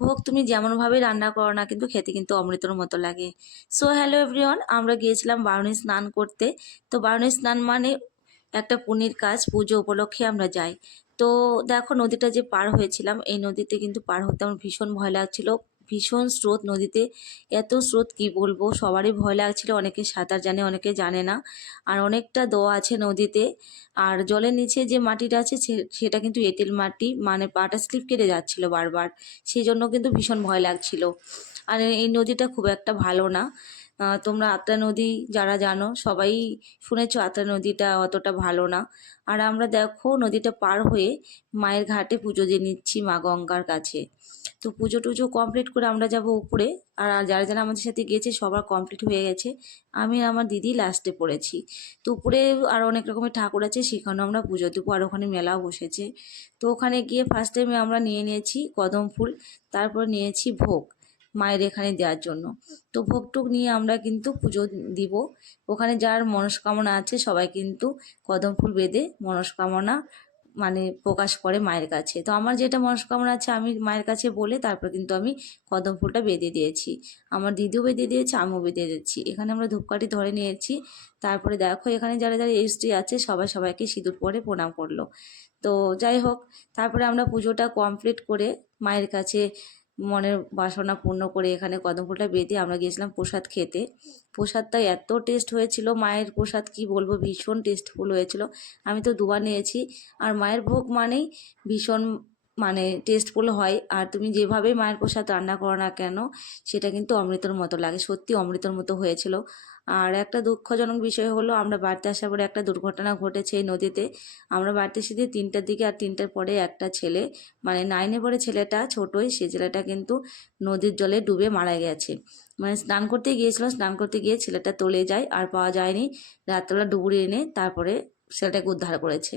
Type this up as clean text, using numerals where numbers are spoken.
ভোগ তুমি যেমনভাবে রান্না করো না কিন্তু খেতে কিন্তু অমৃতর মতো লাগে। সো হ্যালো এভরিওয়ান, আমরা গিয়েছিলাম বারুণী স্নান করতে। তো বারুণী স্নান মানে একটা পুণ্যের কাজ, পুজো উপলক্ষে আমরা যাই। তো দেখো নদীটা যে পার হয়েছিলাম, এই নদীতে কিন্তু পার হতে আমার ভীষণ ভয় লাগছিল। ভীষণ স্রোত নদীতে, এত স্রোত কি বলবো, সবারই ভয় লাগছিল। অনেকে সাঁতার জানে, অনেকে জানে না। আর অনেকটা দোয়া আছে নদীতে। আর জলের নিচে যে মাটিটা আছে সেটা কিন্তু এঁটেল মাটি, মানে পাটা স্লিপ কেটে যাচ্ছিল বারবার। সেই জন্য কিন্তু ভীষণ ভয় লাগছিল। আর এই নদীটা খুব একটা ভালো না। তোমরা আত্রা নদী যারা জানো সবাই শুনেছো, আত্রা নদীটা অতটা ভালো না। আর আমরা দেখো নদীটা পার হয়ে মায়ের ঘাটে পুজো দিয়ে নিচ্ছি মা গঙ্গার কাছে। তো পুজো টুজো কমপ্লিট করে আমরা যাব উপরে। আর যারা যারা আমাদের সাথে গিয়েছে সবার কমপ্লিট হয়ে গেছে, আমি আর আমার দিদি লাস্টে পড়েছি। তো উপরে আর অনেক রকমের ঠাকুর আছে, সেখানেও আমরা পুজো দেবো। আর ওখানে মেলাও বসেছে। তো ওখানে গিয়ে ফার্স্ট টাইমে আমরা নিয়ে নিয়েছি কদম ফুল, তারপর নিয়েছি ভোগ মায়ের এখানে দেওয়ার জন্য। তো ভোগটুক নিয়ে আমরা কিন্তু পুজো দিব। ওখানে যার মনস্কামনা আছে সবাই কিন্তু কদম ফুল বেঁধে মনস্কামনা মানে প্রকাশ করে মায়ের কাছে। তো আমার যেটা মনস্কামনা আছে আমি মায়ের কাছে বলে তারপর কিন্তু আমি কদম ফুলটা বেঁধে দিয়েছি। আমার দিদিও বেঁধে দিয়েছে, আমিও বেঁধে দিয়েছি। এখানে আমরা ধূপকাঠি ধরে নিয়েছি। তারপরে দেখো এখানে যারা যারা এসটি আছে সবাই সবাইকে সিঁদুর পরে প্রণাম করলো। তো যাই হোক, তারপরে আমরা পুজোটা কমপ্লিট করে মায়ের কাছে মনের বাসনা পূর্ণ করে এখানে কদম ফুলটা বেঁধে আমরা গিয়েছিলাম প্রসাদ খেতে। প্রসাদটা এত টেস্ট হয়েছিল, মায়ের প্রসাদ কি বলবো, ভীষণ টেস্টফুল হয়েছিল। আমি তো দুবার নিয়েছি। আর মায়ের ভোগ মানেই ভীষণ মানে টেস্টফুল হয়। আর তুমি যেভাবে মায়ের প্রসাদ রান্না করো না কেন সেটা কিন্তু অমৃতর মতো লাগে, সত্যি অমৃতর মতো হয়েছিল। আর একটা দুঃখজনক বিষয় হলো আমরা বাড়িতে আসার পরে একটা দুর্ঘটনা ঘটেছে এই নদীতে। আমরা বাড়িতে এসে 3টার দিকে, আর 3টার পরে একটা ছেলে, মানে 9-এ পড়ে ছেলেটা, ছোটোই, সে ছেলেটা কিন্তু নদীর জলে ডুবে মারা গেছে। মানে স্নান করতে গিয়েছিল, স্নান করতে গিয়ে ছেলেটা তলিয়ে যায় আর পাওয়া যায়নি। রাত্রবেলা ডুবুরি এনে তারপরে ছেলেটাকে উদ্ধার করেছে।